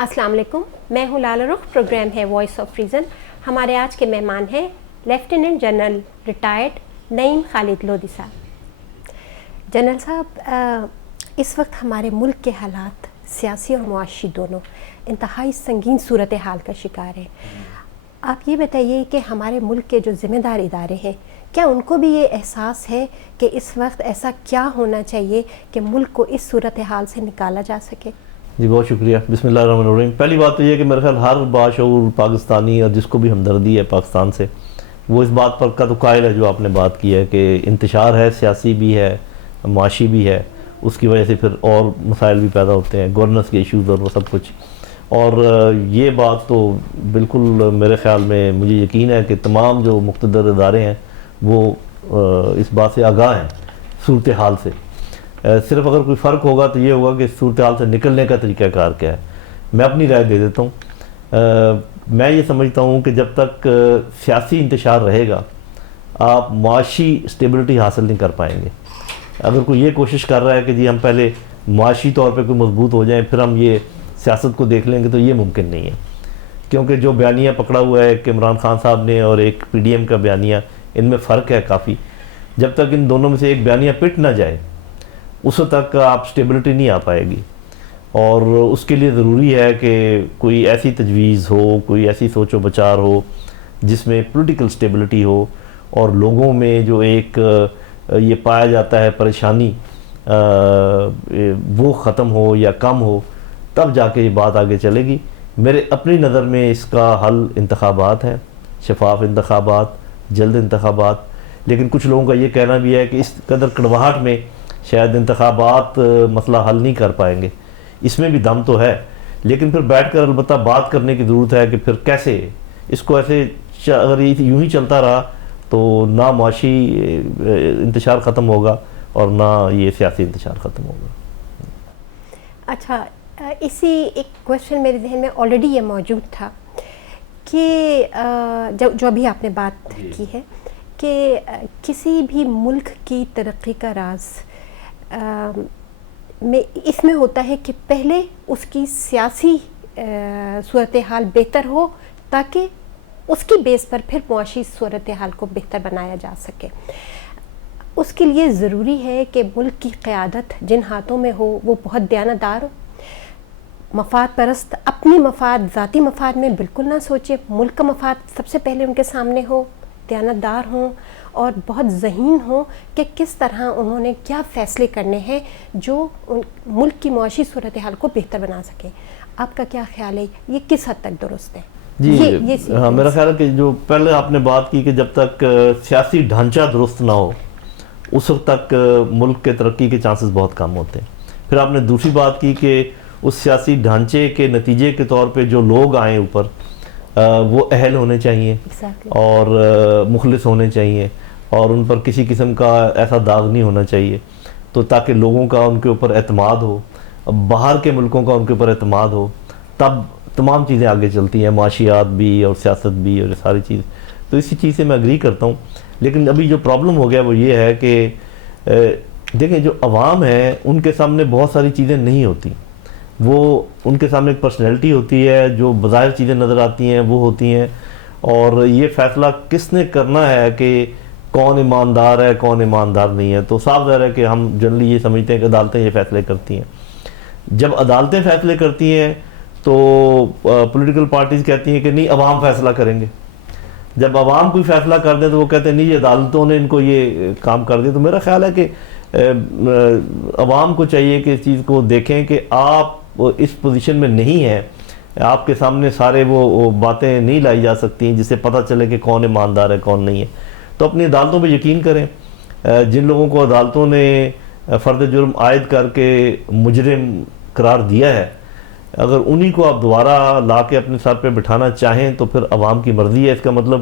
السلام علیکم، میں ہوں لالہ رخ، پروگرام ہے وائس آف ریزن۔ ہمارے آج کے مہمان ہیں لیفٹیننٹ جنرل ریٹائرڈ نعیم خالد لودھی صاحب۔ جنرل صاحب، اس وقت ہمارے ملک کے حالات سیاسی اور معاشی دونوں انتہائی سنگین صورتحال کا شکار ہیں۔ آپ یہ بتائیے کہ ہمارے ملک کے جو ذمہ دار ادارے ہیں، کیا ان کو بھی یہ احساس ہے کہ اس وقت ایسا کیا ہونا چاہیے کہ ملک کو اس صورتحال سے نکالا جا سکے؟ جی بہت شکریہ، بسم اللہ الرحمن الرحیم۔ پہلی بات تو یہ کہ میرے خیال ہر باشعور پاکستانی اور جس کو بھی ہمدردی ہے پاکستان سے، وہ اس بات پر کا تو قائل ہے جو آپ نے بات کی ہے کہ انتشار ہے، سیاسی بھی ہے، معاشی بھی ہے، اس کی وجہ سے پھر اور مسائل بھی پیدا ہوتے ہیں، گورننس کے ایشوز اور وہ سب کچھ۔ اور یہ بات تو بالکل میرے خیال میں مجھے یقین ہے کہ تمام جو مقتدر ادارے ہیں وہ اس بات سے آگاہ ہیں صورتحال سے۔ صرف اگر کوئی فرق ہوگا تو یہ ہوگا کہ صورتحال سے نکلنے کا طریقہ کار کیا ہے۔ میں اپنی رائے دے دیتا ہوں۔ میں یہ سمجھتا ہوں کہ جب تک سیاسی انتشار رہے گا آپ معاشی اسٹیبلٹی حاصل نہیں کر پائیں گے۔ اگر کوئی یہ کوشش کر رہا ہے کہ جی ہم پہلے معاشی طور پہ کوئی مضبوط ہو جائیں پھر ہم یہ سیاست کو دیکھ لیں گے، تو یہ ممکن نہیں ہے، کیونکہ جو بیانیہ پکڑا ہوا ہے ایک عمران خان صاحب نے اور ایک پی ڈی ایم کا بیانیہ، ان میں فرق ہے کافی۔ جب تک ان دونوں میں سے ایک بیانیہ پٹ نہ جائے اس وقت تک آپ اسٹیبلٹی نہیں آ پائے گی، اور اس کے لیے ضروری ہے کہ کوئی ایسی تجویز ہو، کوئی ایسی سوچ و بچار ہو جس میں پولیٹیکل اسٹیبلٹی ہو، اور لوگوں میں جو ایک یہ پایا جاتا ہے پریشانی وہ ختم ہو یا کم ہو، تب جا کے یہ بات آگے چلے گی۔ میرے اپنی نظر میں اس کا حل انتخابات ہیں، شفاف انتخابات، جلد انتخابات۔ لیکن کچھ لوگوں کا یہ کہنا بھی ہے کہ اس قدر کڑواہٹ میں شاید انتخابات مسئلہ حل نہیں کر پائیں گے۔ اس میں بھی دم تو ہے، لیکن پھر بیٹھ کر البتہ بات کرنے کی ضرورت ہے کہ پھر کیسے اس کو ایسے اگر یوں ہی چلتا رہا تو نہ معاشی انتشار ختم ہوگا اور نہ یہ سیاسی انتشار ختم ہوگا۔ اچھا، اسی ایک کویشچن میرے ذہن میں آلریڈی یہ موجود تھا کہ جو ابھی آپ نے بات کی ہے کہ کسی بھی ملک کی ترقی کا راز میں اس میں ہوتا ہے کہ پہلے اس کی سیاسی صورتحال بہتر ہو تاکہ اس کی بیس پر پھر معاشی صورتحال کو بہتر بنایا جا سکے۔ اس کے لیے ضروری ہے کہ ملک کی قیادت جن ہاتھوں میں ہو وہ بہت دیانتدار ہو، مفاد پرست، اپنی مفاد، ذاتی مفاد میں بالکل نہ سوچے، ملک کا مفاد سب سے پہلے ان کے سامنے ہو، دیانتدار ہوں اور بہت ذہین ہوں کہ کس طرح انہوں نے کیا فیصلے کرنے ہیں جو ملک کی معاشی صورتحال کو بہتر بنا سکے۔ آپ کا کیا خیال ہے، یہ کس حد تک درست ہے؟ جی ہاں، میرا خیال ہے کہ جو پہلے آپ نے بات کی کہ جب تک سیاسی ڈھانچہ درست نہ ہو اس وقت تک ملک کے ترقی کے چانسز بہت کم ہوتے ہیں۔ پھر آپ نے دوسری بات کی کہ اس سیاسی ڈھانچے کے نتیجے کے طور پہ جو لوگ آئیں اوپر وہ اہل ہونے چاہیے اور مخلص ہونے چاہیے، اور ان پر کسی قسم کا ایسا داغ نہیں ہونا چاہیے، تو تاکہ لوگوں کا ان کے اوپر اعتماد ہو، باہر کے ملکوں کا ان کے اوپر اعتماد ہو، تب تمام چیزیں آگے چلتی ہیں، معاشیات بھی اور سیاست بھی اور یہ ساری چیز۔ تو اسی چیز سے میں اگری کرتا ہوں۔ لیکن ابھی جو پرابلم ہو گیا وہ یہ ہے کہ دیکھیں جو عوام ہے ان کے سامنے بہت ساری چیزیں نہیں ہوتی، وہ ان کے سامنے ایک پرسنالٹی ہوتی ہے، جو بظاہر چیزیں نظر آتی ہیں وہ ہوتی ہیں، اور یہ فیصلہ کس نے کرنا ہے کہ کون ایماندار ہے کون ایماندار نہیں ہے، تو صاف ظاہر ہے کہ ہم جنرلی یہ سمجھتے ہیں کہ عدالتیں یہ فیصلے کرتی ہیں۔ جب عدالتیں فیصلے کرتی ہیں تو پولیٹیکل پارٹیز کہتی ہیں کہ نہیں عوام فیصلہ کریں گے۔ جب عوام کوئی فیصلہ کر دیں تو وہ کہتے ہیں نہیں عدالتوں نے ان کو یہ کام کر دیا۔ تو میرا خیال ہے کہ عوام کو چاہیے کہ اس چیز کو دیکھیں کہ آپ اس پوزیشن میں نہیں ہیں، آپ کے سامنے سارے وہ باتیں نہیں لائی جا سکتی جس سے پتہ چلے کہ کون ایماندار ہے کون نہیں ہے۔ تو اپنی عدالتوں پہ یقین کریں۔ جن لوگوں کو عدالتوں نے فرد جرم عائد کر کے مجرم قرار دیا ہے، اگر انہی کو آپ دوبارہ لا کے اپنے سر پہ بٹھانا چاہیں تو پھر عوام کی مرضی ہے۔ اس کا مطلب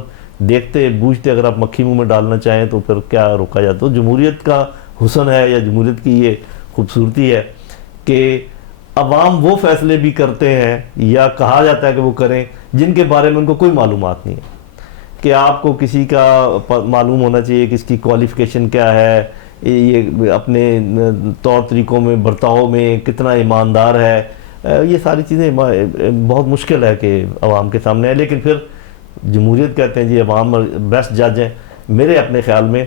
دیکھتے بوجھتے اگر آپ مکھی منہ میں ڈالنا چاہیں تو پھر کیا روکا جاتا؟ تو جمہوریت کا حسن ہے یا جمہوریت کی یہ خوبصورتی ہے کہ عوام وہ فیصلے بھی کرتے ہیں یا کہا جاتا ہے کہ وہ کریں جن کے بارے میں ان کو کوئی معلومات نہیں ہے، کہ آپ کو کسی کا معلوم ہونا چاہیے کہ اس کی کوالیفیکیشن کیا ہے، یہ اپنے طور طریقوں میں برتاؤ میں کتنا ایماندار ہے، یہ ساری چیزیں بہت مشکل ہے کہ عوام کے سامنے ہے. لیکن پھر جمہوریت کہتے ہیں جی عوام بیسٹ جج ہیں. میرے اپنے خیال میں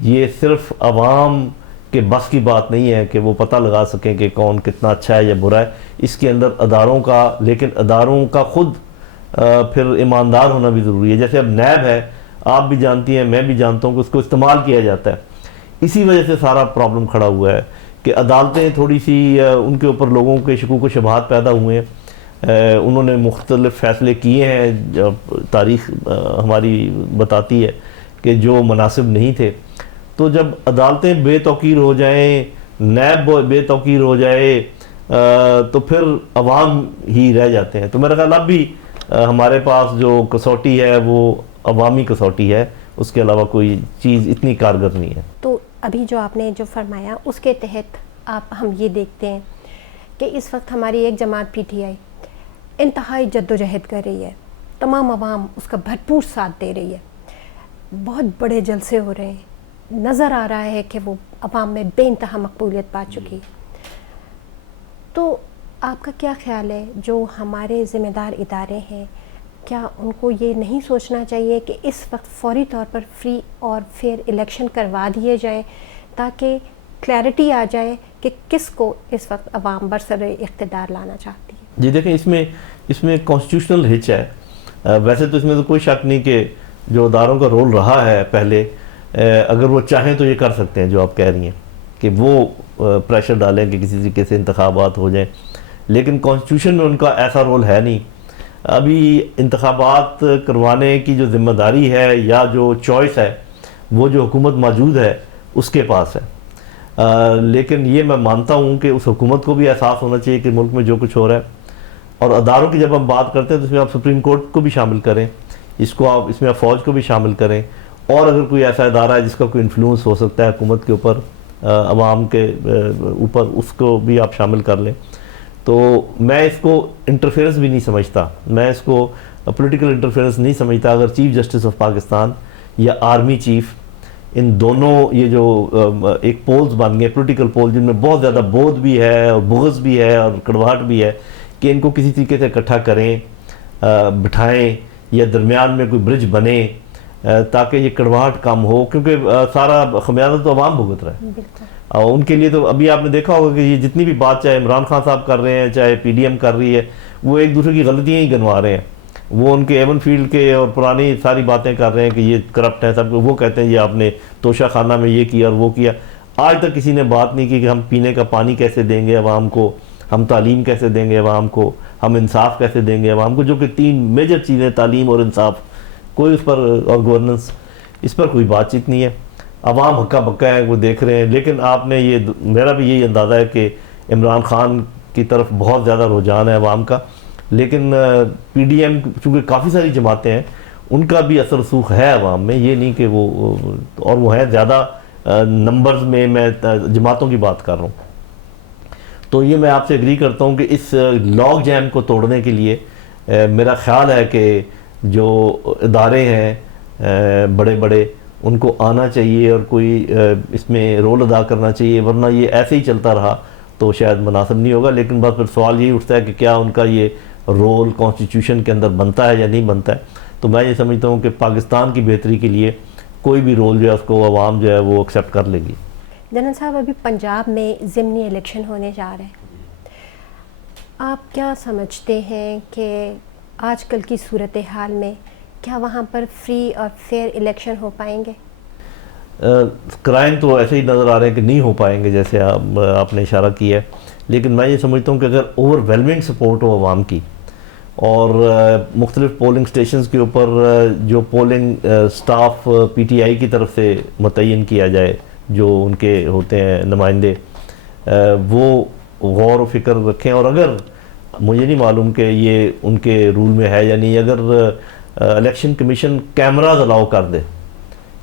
یہ صرف عوام کے بس کی بات نہیں ہے کہ وہ پتہ لگا سکیں کہ کون کتنا اچھا ہے یا برا ہے. اس کے اندر اداروں کا، لیکن اداروں کا خود پھر ایماندار ہونا بھی ضروری ہے. جیسے اب نیب ہے، آپ بھی جانتی ہیں، میں بھی جانتا ہوں کہ اس کو استعمال کیا جاتا ہے. اسی وجہ سے سارا پرابلم کھڑا ہوا ہے کہ عدالتیں تھوڑی سی ان کے اوپر لوگوں کے شکوک و شبہات پیدا ہوئے ہیں. انہوں نے مختلف فیصلے کیے ہیں، تاریخ ہماری بتاتی ہے کہ جو مناسب نہیں تھے. تو جب عدالتیں بے توقیر ہو جائیں، نیب بے توقیر ہو جائے، تو پھر عوام ہی رہ جاتے ہیں. تو میرا خیال اب بھی ہمارے پاس جو کسوٹی ہے وہ عوامی کسوٹی ہے، اس کے علاوہ کوئی چیز اتنی کارگر نہیں ہے. تو ابھی جو آپ نے جو فرمایا اس کے تحت ہم یہ دیکھتے ہیں کہ اس وقت ہماری ایک جماعت پی ٹی آئی انتہائی جد و جہد کر رہی ہے، تمام عوام اس کا بھرپور ساتھ دے رہی ہے، بہت بڑے جلسے ہو رہے ہیں، نظر آ رہا ہے کہ وہ عوام میں بے انتہا مقبولیت پا چکی ہے. تو آپ کا کیا خیال ہے جو ہمارے ذمہ دار ادارے ہیں، کیا ان کو یہ نہیں سوچنا چاہیے کہ اس وقت فوری طور پر فری اور فیئر الیکشن کروا دیے جائیں تاکہ کلیئرٹی آ جائے کہ کس کو اس وقت عوام برسر اقتدار لانا چاہتی ہے؟ جی دیکھیں، اس میں کانسٹیٹیوشنل ہچ ہے. ویسے تو اس میں تو کوئی شک نہیں کہ جو اداروں کا رول رہا ہے پہلے، اگر وہ چاہیں تو یہ کر سکتے ہیں جو آپ کہہ رہی ہیں کہ وہ پریشر ڈالیں کہ کسی طریقے سے انتخابات ہو جائیں. لیکن کانسٹیٹیوشن میں ان کا ایسا رول ہے نہیں. ابھی انتخابات کروانے کی جو ذمہ داری ہے یا جو چوائس ہے وہ جو حکومت موجود ہے اس کے پاس ہے. لیکن یہ میں مانتا ہوں کہ اس حکومت کو بھی احساس ہونا چاہیے کہ ملک میں جو کچھ ہو رہا ہے. اور اداروں کی جب ہم بات کرتے ہیں تو اس میں آپ سپریم کورٹ کو بھی شامل کریں، اس میں آپ فوج کو بھی شامل کریں، اور اگر کوئی ایسا ادارہ ہے جس کا کوئی انفلوئنس ہو سکتا ہے حکومت کے اوپر، عوام کے اوپر، اس کو بھی آپ شامل کر لیں. تو میں اس کو انٹرفیئرنس بھی نہیں سمجھتا، میں اس کو پولیٹیکل انٹرفیئرنس نہیں سمجھتا. اگر چیف جسٹس آف پاکستان یا آرمی چیف، ان دونوں یہ جو ایک پولز بن گئے، پولیٹیکل پول، جن میں بہت زیادہ بودھ بھی ہے اور بغض بھی ہے اور کڑواہٹ بھی ہے، کہ ان کو کسی طریقے سے اکٹھا کریں، بٹھائیں، یا درمیان میں کوئی برج بنے تاکہ یہ کڑواہٹ کم ہو، کیونکہ سارا خمیازہ تو عوام بھگت رہا ہے. ان کے لیے تو ابھی آپ نے دیکھا ہوگا کہ یہ جتنی بھی بات چاہے عمران خان صاحب کر رہے ہیں، چاہے پی ڈی ایم کر رہی ہے، وہ ایک دوسرے کی غلطیاں ہی گنوا رہے ہیں. وہ ان کے ایون فیلڈ کے اور پرانی ساری باتیں کر رہے ہیں کہ یہ کرپٹ ہے سب. وہ کہتے ہیں یہ آپ نے توشہ خانہ میں یہ کیا اور وہ کیا. آج تک کسی نے بات نہیں کی کہ ہم پینے کا پانی کیسے دیں گے عوام کو، ہم تعلیم کیسے دیں گے عوام کو، ہم انصاف کیسے دیں گے عوام کو، جو کہ 3 میجر چیزیں، تعلیم اور انصاف. کوئی اس پر، اور گورننس، اس پر کوئی بات چیت نہیں ہے. عوام ہکا بکا ہے، وہ دیکھ رہے ہیں. لیکن آپ نے میرا بھی یہی اندازہ ہے کہ عمران خان کی طرف بہت زیادہ رجحان ہے عوام کا. لیکن پی ڈی ایم چونکہ کافی ساری جماعتیں ہیں، ان کا بھی اثر رسوخ ہے عوام میں. یہ نہیں کہ وہ ہیں زیادہ نمبرز میں جماعتوں کی بات کر رہا ہوں. تو یہ میں آپ سے اگری کرتا ہوں کہ اس لاگ جیم کو توڑنے کے لیے میرا خیال ہے کہ جو ادارے ہیں بڑے بڑے، ان کو آنا چاہیے اور کوئی اس میں رول ادا کرنا چاہیے. ورنہ یہ ایسے ہی چلتا رہا تو شاید مناسب نہیں ہوگا. لیکن بس پھر سوال یہی اٹھتا ہے کہ کیا ان کا یہ رول کانسٹیٹیوشن کے اندر بنتا ہے یا نہیں بنتا ہے. تو میں یہ سمجھتا ہوں کہ پاکستان کی بہتری کے لیے کوئی بھی رول جو ہے اس کو عوام جو ہے وہ ایکسیپٹ کر لے گی. جنرل صاحب، ابھی پنجاب میں ضمنی الیکشن ہونے جا رہے ہیں. آپ کیا سمجھتے ہیں کہ آج کل کی صورتحال میں کیا وہاں پر فری اور فیئر الیکشن ہو پائیں گے؟ کرائم تو ایسے ہی نظر آ رہے ہیں کہ نہیں ہو پائیں گے جیسے آپ نے اشارہ کیا ہے. لیکن میں یہ سمجھتا ہوں کہ اگر اوور ویلمنگ سپورٹ ہو عوام کی، اور مختلف پولنگ سٹیشنز کے اوپر جو polling staff P T I کی طرف سے متعین کیا جائے، جو ان کے ہوتے ہیں نمائندے، وہ غور و فکر رکھیں. اور اگر مجھے نہیں معلوم کہ یہ ان کے رول میں ہے یا نہیں، اگر الیکشن کمیشن کیمراز الاؤ کر دے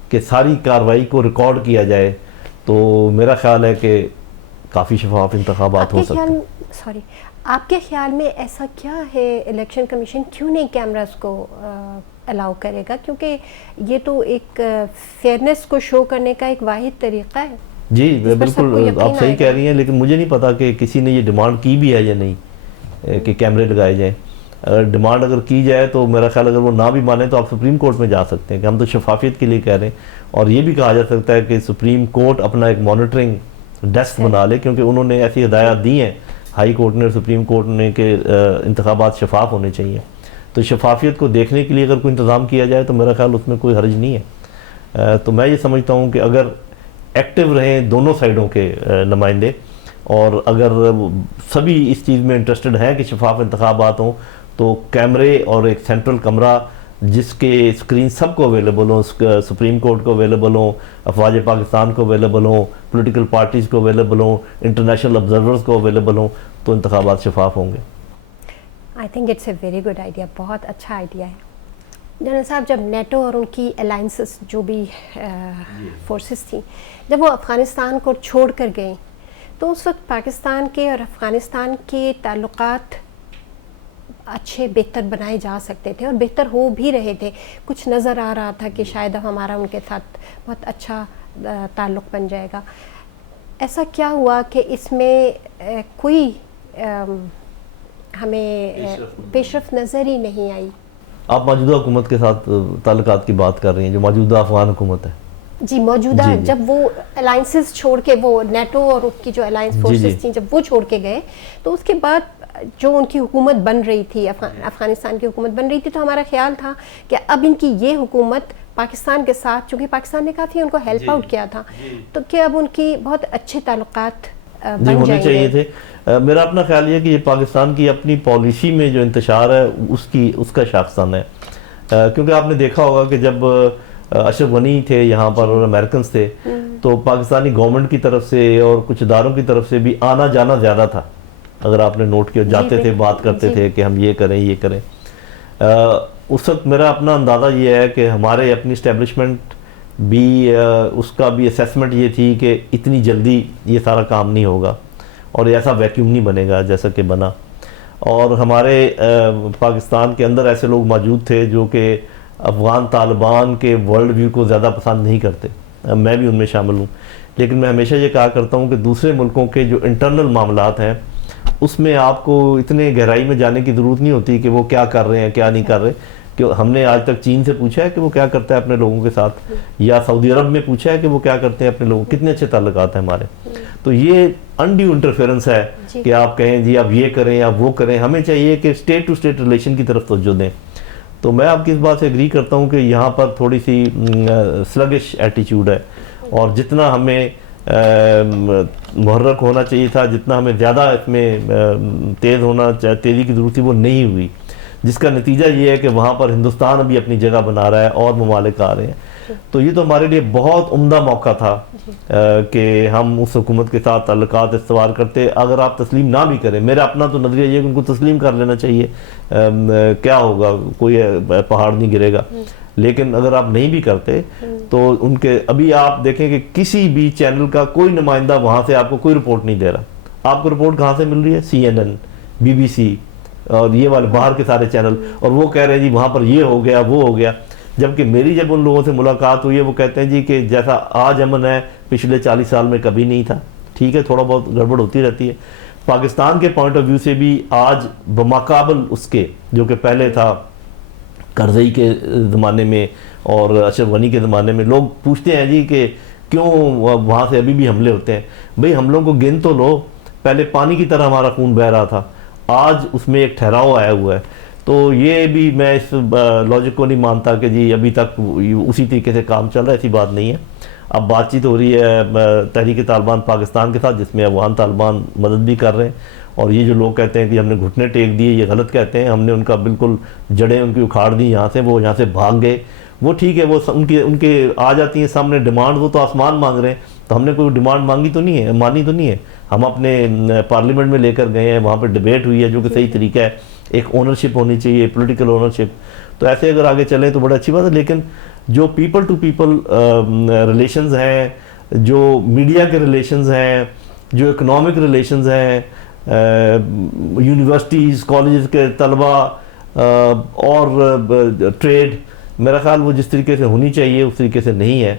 کہ ساری کارروائی کو ریکارڈ کیا جائے، تو میرا خیال ہے کہ کافی شفاف انتخابات ہو سکتے ہیں. سوری، آپ کے خیال میں ایسا کیا ہے الیکشن کمیشن کیوں نہیں کیمراز کو الاؤ کرے گا؟ کیونکہ یہ تو ایک فیئرنیس کو شو کرنے کا ایک واحد طریقہ ہے. جی بالکل، آپ صحیح کہہ رہی ہیں. لیکن مجھے نہیں پتا کہ کسی نے یہ ڈیمانڈ کی بھی ہے یا نہیں کہ کیمرے لگائے جائیں. ڈیمانڈ اگر کی جائے تو میرا خیال اگر وہ نہ بھی مانیں تو آپ سپریم کورٹ میں جا سکتے ہیں کہ ہم تو شفافیت کے لیے کہہ رہے ہیں. اور یہ بھی کہا جا سکتا ہے کہ سپریم کورٹ اپنا ایک مانیٹرنگ ڈیسک بنا لے, کیونکہ انہوں نے ایسی ہدایات دی ہیں ہائی کورٹ نے اور سپریم کورٹ نے کہ انتخابات شفاف ہونے چاہیے. تو شفافیت کو دیکھنے کے لیے اگر کوئی انتظام کیا جائے تو میرا خیال اس میں کوئی حرج نہیں ہے. تو میں یہ سمجھتا ہوں کہ اگر ایکٹیو رہیں دونوں سائیڈوں کے نمائندے, اور اگر سبھی اس چیز میں انٹرسٹڈ ہیں کہ شفاف انتخابات ہوں, تو کیمرے اور ایک سینٹرل کمرہ جس کے اسکرین سب کو اویلیبل ہوں, سپریم کورٹ کو اویلیبل ہوں, افواج پاکستان کو اویلیبل ہوں, پولیٹیکل پارٹیز کو اویلیبل ہوں, انٹرنیشنل آبزرورز کو اویلیبل ہوں, تو انتخابات شفاف ہوں گے. I think it's a very good idea, بہت اچھا آئیڈیا ہے. جنرل صاحب, جب نیٹو اور ان کی الائنسز جو بھی فورسز تھیں جب وہ افغانستان کو چھوڑ کر گئیں, تو اس وقت پاکستان کے اور افغانستان کے تعلقات اچھے بہتر بنائے جا سکتے تھے اور بہتر ہو بھی رہے تھے. کچھ نظر آ رہا تھا کہ شاید اب ہمارا ان کے ساتھ بہت اچھا تعلق بن جائے گا. ایسا کیا ہوا کہ اس میں کوئی ہمیں پیش رفت نظر ہی نہیں آئی؟ آپ موجودہ حکومت کے ساتھ تعلقات کی بات کر رہی ہیں, جو موجودہ افغان حکومت ہے. جی, موجودہ جب وہ الائنسز چھوڑ کے, وہ نیٹو اور اس کی جو الائنس فورسز تھیں جب وہ چھوڑ کے گئے, تو اس کے بعد جو ان کی حکومت بن رہی تھی, افغانستان کی حکومت بن رہی تھی, تو ہمارا خیال تھا کہ اب ان کی یہ حکومت پاکستان کے ساتھ, چونکہ پاکستان نے کافی ان کو ہیلپ آؤٹ کیا تھا, تو کہ اب ان کی بہت اچھے تعلقات بن ہونے چاہیے تھے. میرا اپنا خیال یہ کہ یہ پاکستان کی اپنی پالیسی میں جو انتشار ہے اس کا شاخسانہ ہے. کیونکہ آپ نے دیکھا ہوگا کہ جب اشرف غنی تھے یہاں پر اور امریکنز تھے, تو پاکستانی گورنمنٹ کی طرف سے اور کچھ اداروں کی طرف سے بھی آنا جانا زیادہ تھا. اگر آپ نے نوٹ کیا, جاتے تھے, بات کرتے تھے کہ ہم یہ کریں یہ کریں. اس وقت میرا اپنا اندازہ یہ ہے کہ ہمارے اپنی اسٹیبلشمنٹ بھی اس کا بھی اسیسمنٹ یہ تھی کہ اتنی جلدی یہ سارا کام نہیں ہوگا اور ایسا ویکیوم نہیں بنے گا جیسا کہ بنا. اور ہمارے پاکستان کے اندر ایسے لوگ موجود تھے جو کہ افغان طالبان کے ورلڈ ویو کو زیادہ پسند نہیں کرتے, میں بھی ان میں شامل ہوں. لیکن میں ہمیشہ یہ کہا کرتا ہوں کہ دوسرے ملکوں کے جو انٹرنل معاملات ہیں اس میں آپ کو اتنے گہرائی میں جانے کی ضرورت نہیں ہوتی کہ وہ کیا کر رہے ہیں کیا نہیں کر رہے. کہ ہم نے آج تک چین سے پوچھا ہے کہ وہ کیا کرتا ہے اپنے لوگوں کے ساتھ, یا سعودی عرب میں پوچھا ہے کہ وہ کیا کرتے ہیں اپنے لوگوں, کتنے اچھے تعلقات ہیں ہمارے. تو یہ انڈیو انٹرفیئرنس ہے کہ آپ کہیں جی آپ یہ کریں آپ وہ کریں. ہمیں چاہیے کہ اسٹیٹ ٹو اسٹیٹ ریلیشن کی طرف توجہ دیں. تو میں آپ کی اس بات سے اگری کرتا ہوں کہ یہاں پر تھوڑی سی سلگش ایٹیچیوڈ ہے, اور جتنا ہمیں محرک ہونا چاہیے تھا, جتنا ہمیں زیادہ اس میں تیزی کی ضرورت تھی, وہ نہیں ہوئی. جس کا نتیجہ یہ ہے کہ وہاں پر ہندوستان ابھی اپنی جگہ بنا رہا ہے اور ممالک آ رہے ہیں. تو یہ تو ہمارے لیے بہت عمدہ موقع تھا کہ ہم اس حکومت کے ساتھ تعلقات استوار کرتے. اگر آپ تسلیم نہ بھی کریں, میرا اپنا تو نظریہ یہ ہے کہ ان کو تسلیم کر لینا چاہیے, کیا ہوگا, کوئی پہاڑ نہیں گرے گا. لیکن اگر آپ نہیں بھی کرتے تو ان کے, ابھی آپ دیکھیں کہ کسی بھی چینل کا کوئی نمائندہ وہاں سے آپ کو کوئی رپورٹ نہیں دے رہا. آپ کو رپورٹ کہاں سے مل رہی ہے؟ CNN, BBC اور یہ والے باہر کے سارے چینل, اور وہ کہہ رہے ہیں جی وہاں پر یہ ہو گیا وہ ہو گیا. جبکہ میری جب ان لوگوں سے ملاقات ہوئی ہے وہ کہتے ہیں جی کہ جیسا آج امن ہے پچھلے 40 سال میں کبھی نہیں تھا. ٹھیک ہے, تھوڑا بہت گڑبڑ ہوتی رہتی ہے. پاکستان کے پوائنٹ آف ویو سے بھی آج بمقابل اس کے جو کہ پہلے تھا کرزئی کے زمانے میں اور اشرف غنی کے زمانے میں, لوگ پوچھتے ہیں جی کہ کیوں وہاں سے ابھی بھی حملے ہوتے ہیں. بھئی حملوں کو گن تو لو, پہلے پانی کی طرح ہمارا خون بہہ رہا تھا, آج اس میں ایک ٹھہراؤ آیا ہوا ہے. تو یہ بھی میں اس لاجک کو نہیں مانتا کہ جی ابھی تک اسی طریقے سے کام چل رہا ہے, ایسی بات نہیں ہے. اب بات چیت ہو رہی ہے تحریک طالبان پاکستان کے ساتھ, جس میں افغان طالبان مدد بھی کر رہے ہیں. اور یہ جو لوگ کہتے ہیں کہ ہم نے گھٹنے ٹیک دیے, یہ غلط کہتے ہیں. ہم نے ان کا بالکل جڑیں ان کی اکھاڑ دی یہاں سے, وہ یہاں سے بھاگ گئے. وہ ٹھیک ہے, وہ ان کے آ جاتی ہیں سامنے ڈیمانڈ, وہ تو آسمان مانگ رہے ہیں. تو ہم نے کوئی ڈیمانڈ مانگی تو نہیں ہے, مانی تو نہیں ہے. ہم اپنے پارلیمنٹ میں لے کر گئے ہیں, وہاں پہ ڈیبیٹ ہوئی ہے جو کہ صحیح طریقہ ہے. ایک اونرشپ ہونی چاہیے, پولیٹیکل اونرشپ. تو ایسے اگر آگے چلیں تو بڑا اچھی بات ہے. لیکن جو پیپل ٹو پیپل ریلیشنز ہیں, جو میڈیا کے ریلیشنز ہیں, جو اکنامک ریلیشنز ہیں, یونیورسٹیز کالجز کے طلبہ اور ٹریڈ, میرا خیال وہ جس طریقے سے ہونی چاہیے اس طریقے سے نہیں ہے.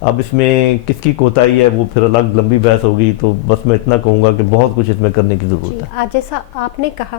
اب اس میں کس کی کوتاہی ہے وہ پھر الگ لمبی بحث ہوگی. تو بس میں اتنا کہوں گا کہ بہت کچھ اس میں کرنے کی ضرورت ہے. جیسا آپ نے کہا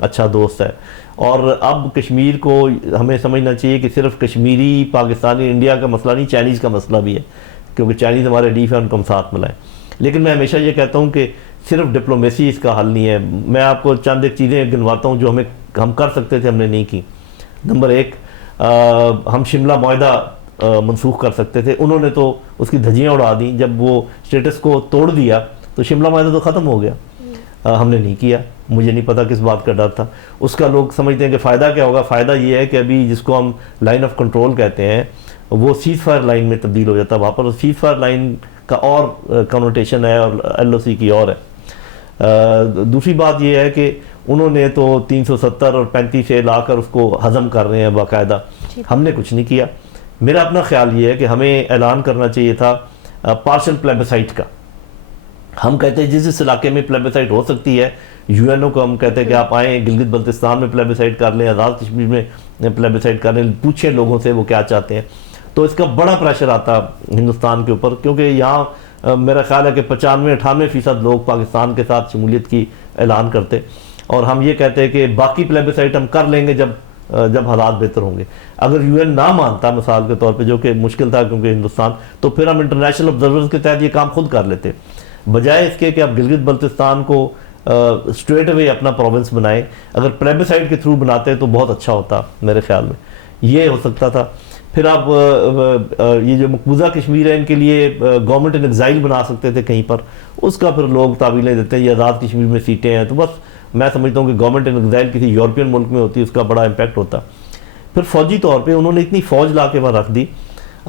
اچھا دوست ہے. اور اب کشمیر کو ہمیں سمجھنا چاہیے کہ صرف کشمیری پاکستانی انڈیا کا مسئلہ نہیں، چائنیز کا مسئلہ بھی ہے، کیونکہ چائنیز ہمارے ڈیف ہیں، ان کو ہم ساتھ ملائیں. لیکن میں ہمیشہ یہ کہتا ہوں کہ صرف ڈپلومیسی اس کا حل نہیں ہے. میں آپ کو چند ایک چیزیں گنواتا ہوں جو ہم کر سکتے تھے، ہم نے نہیں کی. نمبر 1، ہم شملہ معاہدہ منسوخ کر سکتے تھے، انہوں نے تو اس کی دھجیاں اڑا دیں. جب وہ اسٹیٹس کو توڑ دیا تو شملہ معاہدہ تو ختم ہو گیا. ہم نے نہیں کیا، مجھے نہیں پتا کس بات کا ڈر تھا. اس کا لوگ سمجھتے ہیں کہ فائدہ کیا ہوگا. فائدہ یہ ہے کہ ابھی جس کو ہم لائن آف کنٹرول کہتے ہیں وہ سیز فائر لائن میں تبدیل ہو جاتا ہے. وہاں پر سیز فائر لائن کا اور کنوٹیشن ہے اور LOC کی اور ہے. دوسری بات یہ ہے کہ انہوں نے تو 370 اور 35 لا کر اس کو ہضم کر رہے ہیں باقاعدہ. ہم نے کچھ نہیں کیا. میرا اپنا خیال یہ ہے کہ ہمیں اعلان کرنا چاہیے تھا پارشل پلیبسائٹ کا. ہم کہتے ہیں جس علاقے میں پلیبسائٹ ہو سکتی ہے، UN کو ہم کہتے ہیں کہ آپ آئیں گلگت بلتستان میں پلیبسائٹ کر لیں، آزاد کشمیر میں پلیبسائٹ کر لیں، پوچھیں لوگوں سے وہ کیا چاہتے ہیں. تو اس کا بڑا پریشر آتا ہندوستان کے اوپر، کیونکہ یہاں میرا خیال ہے کہ 95-98% لوگ پاکستان کے ساتھ شمولیت کی اعلان کرتے، اور ہم یہ کہتے ہیں کہ باقی پلیبسائٹ ہم کر لیں گے جب حالات بہتر ہوں گے. اگر UN نہ مانتا مثال کے طور پہ، جو کہ مشکل تھا کیونکہ ہندوستان، تو پھر ہم انٹرنیشنل آبزرورز کے تحت یہ کام خود کر لیتے، بجائے اس کے کہ آپ گلگت بلتستان کو اسٹریٹ اوے اپنا پروونس بنائیں. اگر پلیبسائٹ کے تھرو بناتے تو بہت اچھا ہوتا میرے خیال میں، یہ ہو سکتا تھا. پھر آپ یہ جو مقبوضہ کشمیر ہے ان کے لیے گورنمنٹ ان ایگزائل بنا سکتے تھے کہیں پر. اس کا پھر لوگ تعویلیں دیتے ہیں یہ آزاد کشمیر میں سیٹیں ہیں، تو بس میں سمجھتا ہوں کہ گورنمنٹ ان ایگزائل کسی یورپین ملک میں ہوتی، اس کا بڑا امپیکٹ ہوتا. پھر فوجی طور پہ انہوں نے اتنی فوج لا کے وہاں رکھ دی.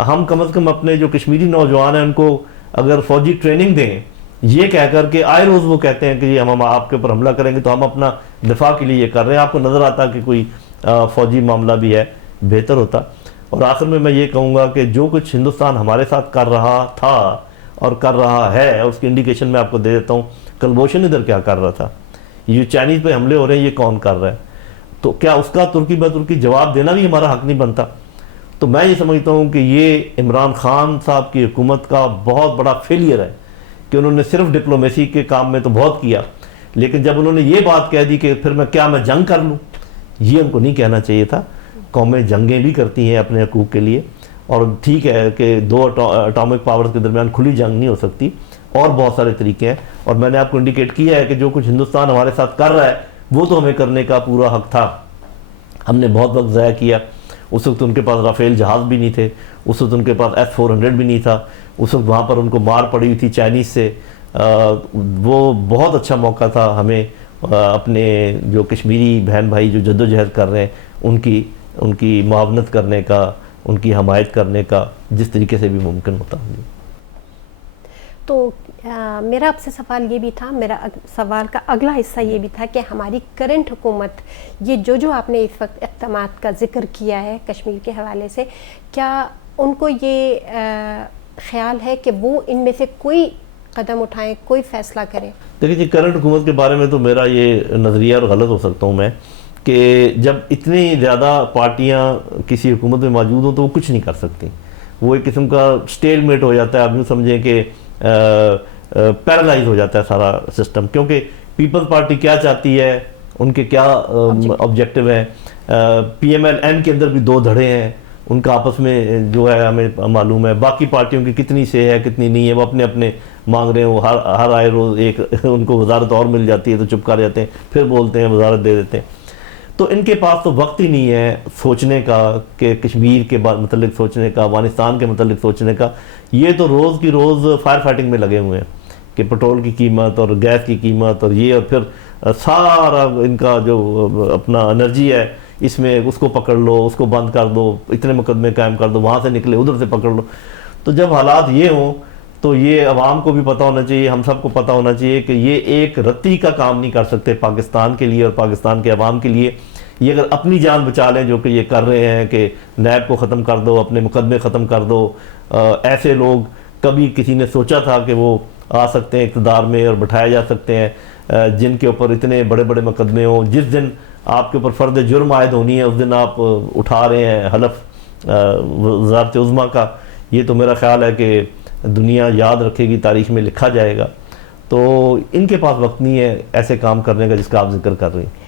ہم کم از کم اپنے جو کشمیری نوجوان ہیں ان کو اگر فوجی ٹریننگ دیں، یہ کہہ کر کہ آئے روز وہ کہتے ہیں کہ یہ ہم آپ کے اوپر حملہ کریں گے، تو ہم اپنا دفاع کے لیے یہ کر رہے ہیں. آپ کو نظر آتا کہ کوئی فوجی معاملہ بھی ہے، بہتر ہوتا. اور آخر میں یہ کہوں گا کہ جو کچھ ہندوستان ہمارے ساتھ کر رہا تھا اور کر رہا ہے، اس کی انڈیکیشن میں آپ کو دے دیتا ہوں. کلبھوشن ادھر کیا کر رہا تھا، یہ چائنیز پہ حملے ہو رہے ہیں یہ کون کر رہا ہے؟ تو کیا اس کا ترکی بہ ترکی جواب دینا بھی ہمارا حق نہیں بنتا؟ تو میں یہ سمجھتا ہوں کہ یہ عمران خان صاحب کی حکومت کا بہت بڑا فیلئر ہے کہ انہوں نے صرف ڈپلومیسی کے کام میں تو بہت کیا، لیکن جب انہوں نے یہ بات کہہ دی کہ پھر میں جنگ کر لوں، یہ ان کو نہیں کہنا چاہیے تھا. قومیں جنگیں بھی کرتی ہیں اپنے حقوق کے لیے، اور ٹھیک ہے کہ دو اٹامک پاورز کے درمیان کھلی جنگ نہیں ہو سکتی، اور بہت سارے طریقے ہیں. اور میں نے آپ کو انڈیکیٹ کیا ہے کہ جو کچھ ہندوستان ہمارے ساتھ کر رہا ہے وہ تو ہمیں کرنے کا پورا حق تھا. ہم نے بہت وقت ضائع کیا. اس وقت ان کے پاس رافیل جہاز بھی نہیں تھے، اس وقت ان کے پاس S-400 بھی نہیں تھا، اس وقت وہاں پر ان کو مار پڑی ہوئی تھی چائنیز سے. وہ بہت اچھا موقع تھا ہمیں اپنے جو کشمیری بہن بھائی جو جدوجہد کر رہے ہیں ان کی معاونت کرنے کا، ان کی حمایت کرنے کا، جس طریقے سے بھی ممکن ہوتا. تو میرا آپ سے سوال یہ بھی تھا، میرا سوال کا اگلا حصہ یہ بھی تھا کہ ہماری کرنٹ حکومت یہ جو آپ نے اس وقت اقدامات کا ذکر کیا ہے کشمیر کے حوالے سے، کیا ان کو یہ خیال ہے کہ وہ ان میں سے کوئی قدم اٹھائیں، کوئی فیصلہ کریں؟ دیکھیے کرنٹ حکومت کے بارے میں تو میرا یہ نظریہ اور غلط ہو سکتا ہوں میں، کہ جب اتنی زیادہ پارٹیاں کسی حکومت میں موجود ہوں تو وہ کچھ نہیں کر سکتی. وہ ایک قسم کا سٹیل میٹ ہو جاتا ہے. آپ یوں سمجھیں کہ پیرالائز ہو جاتا ہے سارا سسٹم، کیونکہ پیپلز پارٹی کیا چاہتی ہے، ان کے کیا آبجیکٹو ہیں. PMLN کے اندر بھی دو دھڑے ہیں، ان کا آپس میں جو ہے ہمیں معلوم ہے. باقی پارٹیوں کی کتنی سے ہے کتنی نہیں ہے، وہ اپنے اپنے مانگ رہے ہیں. وہ ہر آئے روز ایک ان کو وزارت اور مل جاتی ہے تو چپ کر جاتے ہیں، پھر بولتے ہیں وزارت دے دیتے ہیں. تو ان کے پاس تو وقت ہی نہیں ہے سوچنے کا کہ کشمیر کے متعلق سوچنے کا، افغانستان کے متعلق سوچنے کا. یہ تو روز کی روز فائر فائٹنگ میں لگے ہوئے ہیں کہ پٹرول کی قیمت اور گیس کی قیمت اور یہ، اور پھر سارا ان کا جو اپنا انرجی ہے اس میں اس کو پکڑ لو، اس کو بند کر دو، اتنے مقدمے قائم کر دو، وہاں سے نکلے ادھر سے پکڑ لو. تو جب حالات یہ ہوں تو یہ عوام کو بھی پتہ ہونا چاہیے، ہم سب کو پتہ ہونا چاہیے کہ یہ ایک رتی کا کام نہیں کر سکتے پاکستان کے لیے اور پاکستان کے عوام کے لیے. یہ اگر اپنی جان بچا لیں جو کہ یہ کر رہے ہیں کہ نیب کو ختم کر دو، اپنے مقدمے ختم کر دو. ایسے لوگ کبھی کسی نے سوچا تھا کہ وہ آ سکتے ہیں اقتدار میں اور بٹھائے جا سکتے ہیں جن کے اوپر اتنے بڑے بڑے مقدمے ہوں. جس دن آپ کے اوپر فرد جرم عائد ہونی ہے اس دن آپ اٹھا رہے ہیں حلف وزارت عظمیٰ کا. یہ تو میرا خیال ہے کہ دنیا یاد رکھے گی، تاریخ میں لکھا جائے گا. تو ان کے پاس وقت نہیں ہے ایسے کام کرنے کا جس کا آپ ذکر کر رہے ہیں.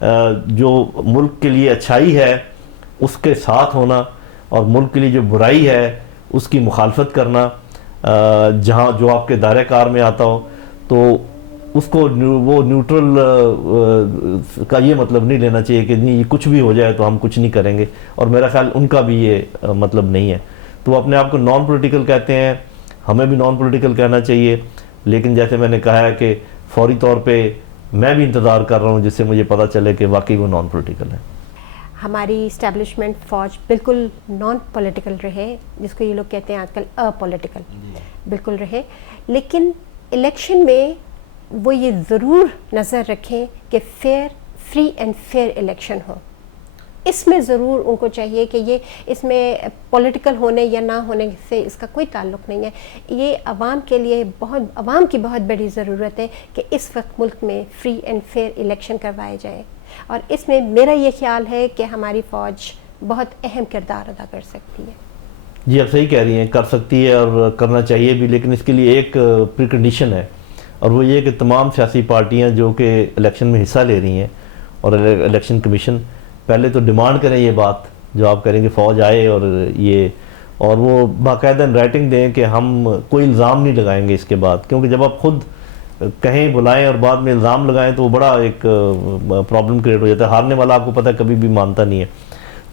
جو ملک کے لیے اچھائی ہے اس کے ساتھ ہونا، اور ملک کے لیے جو برائی ہے اس کی مخالفت کرنا، جہاں جو آپ کے دائرہ کار میں آتا ہو، تو اس کو وہ نیوٹرل کا یہ مطلب نہیں لینا چاہیے کہ نہیں کچھ بھی ہو جائے تو ہم کچھ نہیں کریں گے، اور میرا خیال ان کا بھی یہ مطلب نہیں ہے. تو وہ اپنے آپ کو نان پولیٹیکل کہتے ہیں، ہمیں بھی نان پولیٹیکل کہنا چاہیے، لیکن جیسے میں نے کہا ہے کہ فوری طور پہ میں بھی انتظار کر رہا ہوں جس سے مجھے پتہ چلے کہ واقعی وہ نان پولیٹیکل ہے. ہماری اسٹیبلشمنٹ فوج بالکل نان پولیٹیکل رہے، جس کو یہ لوگ کہتے ہیں آج کل اپولیٹیکل، بالکل رہے، لیکن الیکشن میں وہ یہ ضرور نظر رکھیں کہ فری اینڈ فیئر الیکشن ہو. اس میں ضرور ان کو چاہیے کہ یہ اس میں پولیٹیکل ہونے یا نہ ہونے سے اس کا کوئی تعلق نہیں ہے. یہ عوام کے لیے عوام کی بہت بڑی ضرورت ہے کہ اس وقت ملک میں فری اینڈ فیئر الیکشن کروائے جائیں، اور اس میں میرا یہ خیال ہے کہ ہماری فوج بہت اہم کردار ادا کر سکتی ہے. جی آپ صحیح کہہ رہی ہیں، کر سکتی ہے اور کرنا چاہیے بھی، لیکن اس کے لیے ایک پری کنڈیشن ہے، اور وہ یہ کہ تمام سیاسی پارٹیاں جو کہ الیکشن میں حصہ لے رہی ہیں اور الیکشن کمیشن پہلے تو ڈیمانڈ کریں یہ بات جو آپ کریں کہ فوج آئے اور وہ باقاعدہ رائٹنگ دیں کہ ہم کوئی الزام نہیں لگائیں گے اس کے بعد، کیونکہ جب آپ خود کہیں بلائیں اور بعد میں الزام لگائیں تو وہ بڑا ایک پرابلم کریٹ ہو جاتا ہے. ہارنے والا آپ کو پتہ ہے کبھی بھی مانتا نہیں ہے.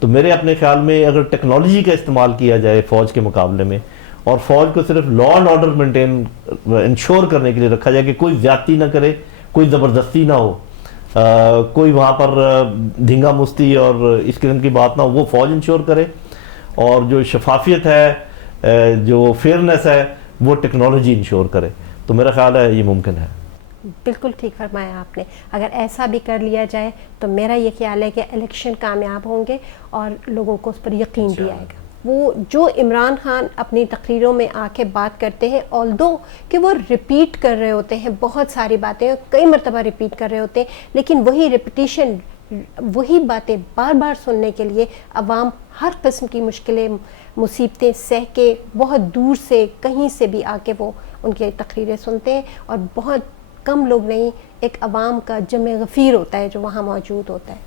تو میرے اپنے خیال میں اگر ٹیکنالوجی کا استعمال کیا جائے فوج کے مقابلے میں، اور فوج کو صرف law and order maintain ensure کرنے کے لیے رکھا جائے کہ کوئی زیادتی نہ کرے، کوئی زبردستی نہ ہو، کوئی وہاں پر دھنگا مستی اور اس قسم کی بات نہ ہو، وہ فوج انشور کرے، اور جو شفافیت ہے، جو فیئرنیس ہے، وہ ٹیکنالوجی انشور کرے. تو میرا خیال ہے یہ ممکن ہے. بالکل ٹھیک فرمایا آپ نے. اگر ایسا بھی کر لیا جائے تو میرا یہ خیال ہے کہ الیکشن کامیاب ہوں گے اور لوگوں کو اس پر یقین بھی آئے گا. وہ جو عمران خان اپنی تقریروں میں آ کے بات کرتے ہیں، آلدو کہ وہ ریپیٹ کر رہے ہوتے ہیں بہت ساری باتیں، کئی مرتبہ ریپیٹ کر رہے ہوتے ہیں، لیکن وہی ریپیٹیشن، وہی باتیں بار بار سننے کے لیے عوام ہر قسم کی مشکلیں مصیبتیں سہ کے بہت دور سے کہیں سے بھی آ کے وہ ان کی تقریریں سنتے ہیں، اور بہت کم لوگ نہیں، ایک عوام کا جمع غفیر ہوتا ہے جو وہاں موجود ہوتا ہے.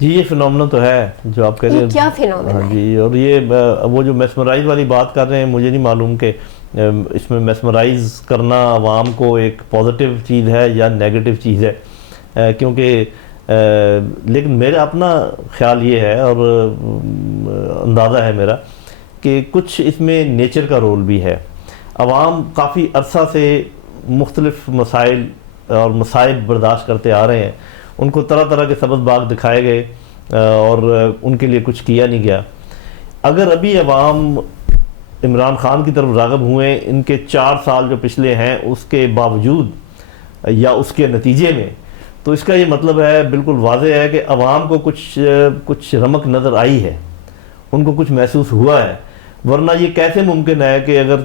جی یہ فنومنا تو ہے جو آپ کہہ رہے ہیں. کیا فنومنا ہے؟ جی، اور یہ وہ جو میسمرائز والی بات کر رہے ہیں، مجھے نہیں معلوم کہ اس میں میسمرائز کرنا عوام کو ایک پازیٹیو چیز ہے یا نیگیٹو چیز ہے، کیونکہ لیکن میرا اپنا خیال یہ ہے اور اندازہ ہے میرا کہ کچھ اس میں نیچر کا رول بھی ہے. عوام کافی عرصہ سے مختلف مسائل اور مصائب برداشت کرتے آ رہے ہیں، ان کو طرح طرح کے سبز باغ دکھائے گئے اور ان کے لیے کچھ کیا نہیں گیا. اگر ابھی عوام عمران خان کی طرف راغب ہوئے ان کے 4 سال جو پچھلے ہیں اس کے باوجود یا اس کے نتیجے میں، تو اس کا یہ مطلب ہے بالکل واضح ہے کہ عوام کو کچھ رمق نظر آئی ہے، ان کو کچھ محسوس ہوا ہے. ورنہ یہ کیسے ممکن ہے کہ اگر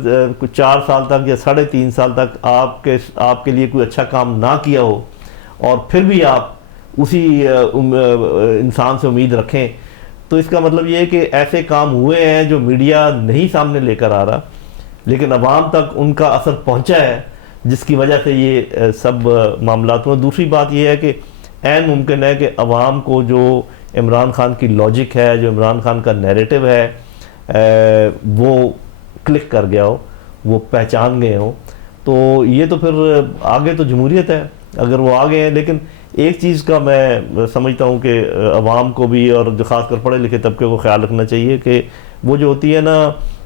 4 سال تک یا 3.5 سال تک آپ کے لیے کوئی اچھا کام نہ کیا ہو اور پھر بھی آپ اسی انسان سے امید رکھیں، تو اس کا مطلب یہ ہے کہ ایسے کام ہوئے ہیں جو میڈیا نہیں سامنے لے کر آ رہا، لیکن عوام تک ان کا اثر پہنچا ہے، جس کی وجہ سے یہ سب معاملات ہیں. دوسری بات یہ ہے کہ عین ممکن ہے کہ عوام کو جو عمران خان کی لاجک ہے، جو عمران خان کا نیریٹو ہے، وہ کلک کر گیا ہو، وہ پہچان گئے ہوں. تو یہ تو پھر آگے تو جمہوریت ہے اگر وہ آگے ہیں. لیکن ایک چیز کا میں سمجھتا ہوں کہ عوام کو بھی اور جو خاص کر پڑھے لکھے طبقے کو خیال رکھنا چاہیے کہ وہ جو ہوتی ہے نا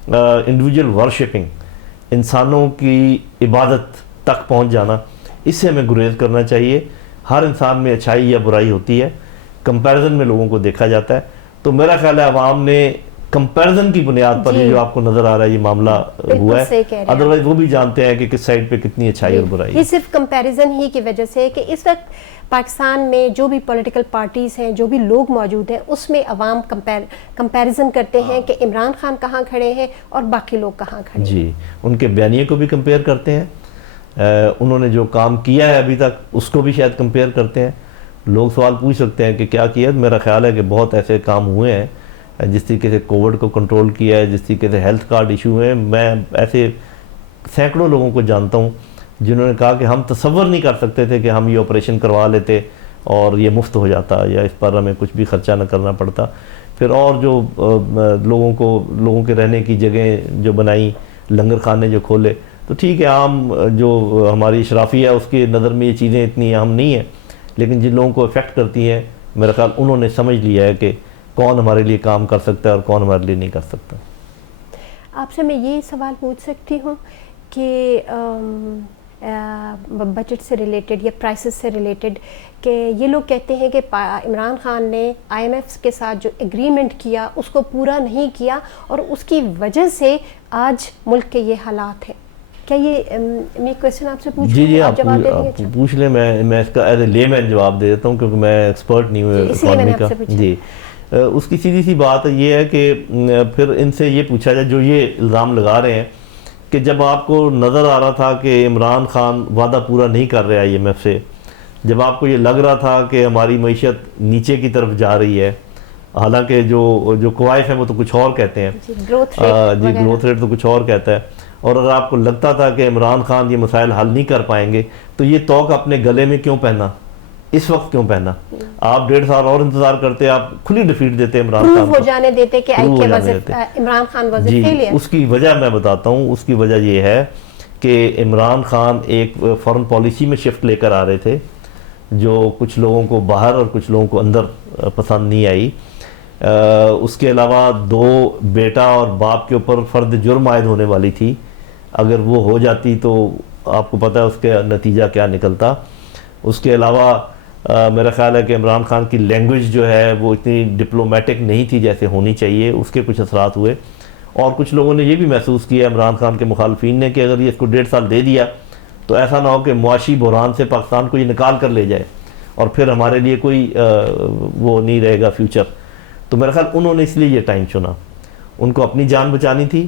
انڈیویجول ورشپنگ، انسانوں کی عبادت تک پہنچ جانا، اس سے ہمیں گریز کرنا چاہیے. ہر انسان میں اچھائی یا برائی ہوتی ہے، کمپیرزن میں لوگوں کو دیکھا جاتا ہے. تو میرا خیال ہے عوام نے کمپیرزن کی بنیاد پر یہ جو آپ کو نظر آ رہا ہے یہ معاملہ ہوا ہے، ادروائز وہ بھی جانتے ہیں کہ کس سائڈ پہ کتنی اچھائی اور برائی ہے. یہ صرف کمپیرزن ہی کی وجہ سے کہ اس وقت پاکستان میں جو بھی پولیٹیکل پارٹیز ہیں، جو بھی لوگ موجود ہیں، اس میں عوام کمپیرزن کرتے ہیں کہ عمران خان کہاں کھڑے ہیں اور باقی لوگ کہاں کھڑے ہیں. جی، ان کے بیانیے کو بھی کمپیئر کرتے ہیں، انہوں نے جو کام کیا ہے ابھی تک اس کو بھی شاید کمپیئر کرتے ہیں. لوگ سوال پوچھ سکتے ہیں کہ کیا کیا. میرا خیال ہے کہ بہت ایسے کام ہوئے ہیں، جس طریقے سے کووڈ کو کنٹرول کیا ہے، جس طریقے سے ہیلتھ کارڈ ایشو ہیں. میں ایسے سینکڑوں لوگوں کو جانتا ہوں جنہوں نے کہا کہ ہم تصور نہیں کر سکتے تھے کہ ہم یہ آپریشن کروا لیتے اور یہ مفت ہو جاتا یا اس پر ہمیں کچھ بھی خرچہ نہ کرنا پڑتا. پھر اور جو لوگوں کے رہنے کی جگہیں جو بنائی, لنگر خانے جو کھولے, تو ٹھیک ہے عام جو ہماری اشرافیہ ہے اس کی نظر میں یہ چیزیں اتنی اہم نہیں ہیں, لیکن جن لوگوں کو افیکٹ کرتی ہیں میرا خیال انہوں نے سمجھ لیا ہے کہ کون ہمارے لیے کام کر سکتا ہے اور کون ہمارے لیے نہیں کر سکتا. آپ سے میں یہ سوال پوچھ سکتی ہوں کہ بجٹ سے ریلیٹڈ یا پرائسز سے ریلیٹڈ, کہ یہ لوگ کہتے ہیں کہ عمران خان نے آئی ایم ایف کے ساتھ جو ایگریمنٹ کیا اس کو پورا نہیں کیا اور اس کی وجہ سے آج ملک کے یہ حالات ہیں. کیا یہ میں کویشچن آپ سے پوچھ جی جی آپ جواب دے دیں؟ آپ پوچھ لیں, میں اس کا ایز اے لے مین جواب دے دیتا ہوں کیونکہ میں ایکسپرٹ نہیں ہوں اکانومی کا. جی اس کی سیدھی سی بات یہ ہے کہ پھر ان سے یہ پوچھا جائے جو یہ الزام لگا رہے ہیں کہ جب آپ کو نظر آ رہا تھا کہ عمران خان وعدہ پورا نہیں کر رہا آئی ایم ایف سے, جب آپ کو یہ لگ رہا تھا کہ ہماری معیشت نیچے کی طرف جا رہی ہے, حالانکہ جو کوائف ہیں وہ تو کچھ اور کہتے ہیں, گروتھ ریٹ تو کچھ اور کہتا ہے, اور اگر آپ کو لگتا تھا کہ عمران خان یہ مسائل حل نہیں کر پائیں گے تو یہ توق اپنے گلے میں کیوں پہنا, اس وقت کیوں پہنا؟ آپ 1.5 سال اور انتظار کرتے, آپ کھلی ڈیفیٹ دیتے عمران خان ہو جانے دیتے کہ Imran Khan was a failure. اس کی وجہ میں بتاتا ہوں, اس کی وجہ یہ ہے کہ عمران خان ایک فارن پالیسی میں شفٹ لے کر آ رہے تھے جو کچھ لوگوں کو باہر اور کچھ لوگوں کو اندر پسند نہیں آئی. اس کے علاوہ 2 بیٹا اور باپ کے اوپر فرد جرم عائد ہونے والی تھی, اگر وہ ہو جاتی تو آپ کو پتہ ہے اس کا نتیجہ کیا نکلتا. اس کے علاوہ میرا خیال ہے کہ عمران خان کی لینگویج جو ہے وہ اتنی ڈپلومیٹک نہیں تھی جیسے ہونی چاہیے, اس کے کچھ اثرات ہوئے. اور کچھ لوگوں نے یہ بھی محسوس کیا عمران خان کے مخالفین نے کہ اگر یہ اس کو 1.5 سال دے دیا تو ایسا نہ ہو کہ معاشی بحران سے پاکستان کو یہ نکال کر لے جائے اور پھر ہمارے لیے کوئی وہ نہیں رہے گا فیوچر. تو میرا خیال انہوں نے اس لیے یہ ٹائم چنا, ان کو اپنی جان بچانی تھی.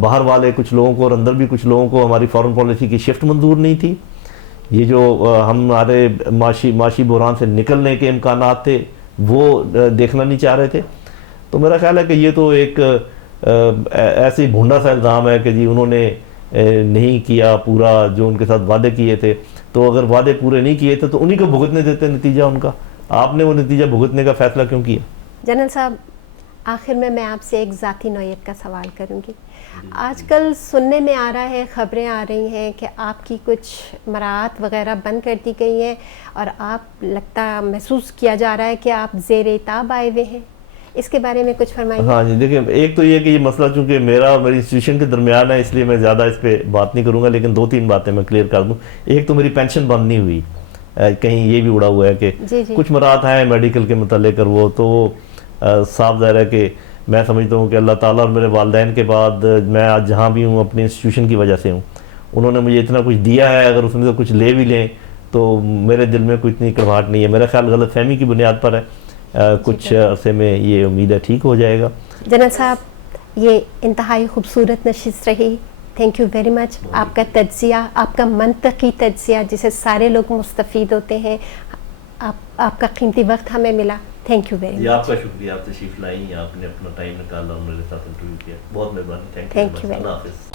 باہر والے کچھ لوگوں کو اور اندر بھی کچھ لوگوں کو ہماری فارن پالیسی کی شفٹ منظور نہیں تھی. یہ جو ہمارے معاشی بحران سے نکلنے کے امکانات تھے وہ دیکھنا نہیں چاہ رہے تھے. تو میرا خیال ہے کہ یہ تو ایک ایسے بھونڈا سا الزام ہے کہ جی انہوں نے نہیں کیا پورا جو ان کے ساتھ وعدے کیے تھے. تو اگر وعدے پورے نہیں کیے تھے تو انہی کو بھگتنے دیتے نتیجہ ان کا. آپ نے وہ نتیجہ بھگتنے کا فیصلہ کیوں کیا؟ جنرل صاحب آخر میں آپ سے ایک ذاتی نوعیت کا سوال کروں گی. آج کل سننے میں آ رہا ہے, خبریں آ رہی ہیں کہ آپ کی کچھ مراعات وغیرہ بند کر دی گئی ہیں اور آپ محسوس کیا جا رہا ہے کہ آپ زیر عتاب آئے ہوئے ہیں, اس کے بارے میں کچھ فرمائیے. ہاں جی دیکھیں, ایک تو یہ کہ یہ مسئلہ چونکہ میری انسٹیٹیوشن کے درمیان ہے اس لیے میں زیادہ اس پہ بات نہیں کروں گا, لیکن 2-3 باتیں میں کلیئر کر دوں. ایک تو میری پینشن بند نہیں ہوئی, کہیں یہ بھی اڑا ہوا ہے کہ کچھ مراعات ہیں میڈیکل کے متعلق, اور وہ تو صاف ظاہر ہے کہ میں سمجھتا ہوں کہ اللہ تعالیٰ اور میرے والدین کے بعد میں آج جہاں بھی ہوں اپنی انسٹیٹیوشن کی وجہ سے ہوں. انہوں نے مجھے اتنا کچھ دیا ہے, اگر اس میں سے کچھ لے بھی لیں تو میرے دل میں کوئی اتنی کڑواہٹ نہیں ہے. میرا خیال غلط فہمی کی بنیاد پر ہے, کچھ عرصے میں یہ امید ہے ٹھیک ہو جائے گا. جنرل صاحب یہ انتہائی خوبصورت نشست رہی, تھینک یو ویری مچ. آپ کا تجزیہ, آپ کا منطقی تجزیہ جسے سارے لوگ مستفید ہوتے ہیں, آپ کا قیمتی وقت ہمیں ملا, تھینک یو ویری مچ. آپ کا شکریہ, آپ تشریف لائیں, آپ نے اپنا ٹائم نکالا اور میرے ساتھ انٹرویو کیا, بہت مہربانی. Thank you very much.